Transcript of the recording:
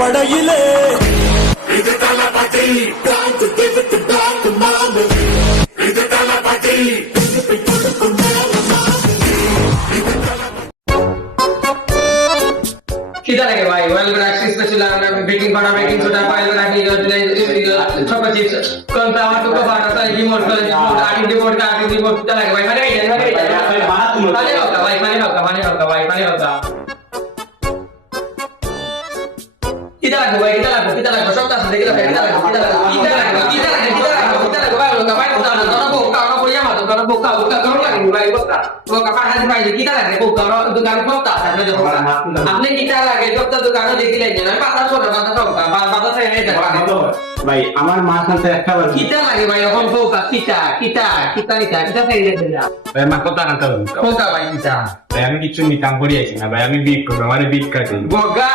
படையிலே kita lagi baik, well beraksi special baking powder, baking soda, oil beraksi chocolate chips, kontrawan tu kau baru tahu remote, cutting remote kita lagi baik, mana hoga. Kita lagi baik, sok tak sedih kita lagi, kalau buka lagi baik buka kapan hari baik kita lagi buka untuk kalau buka sampai jam berapa? Apne kita lagi dokter tu kalau dekil aja, nanti patah sudah patah saya ni dah. ভাই আমার মা সাথে একটা বার Kita lagi baik orang buka kita saya lihat. ভাই আমার কথা না তো Buka baik kita. ভাই আমি কিছু নিতাম করি আছি না ভাই আমি বিট করব আমারে বিট কাটি Buka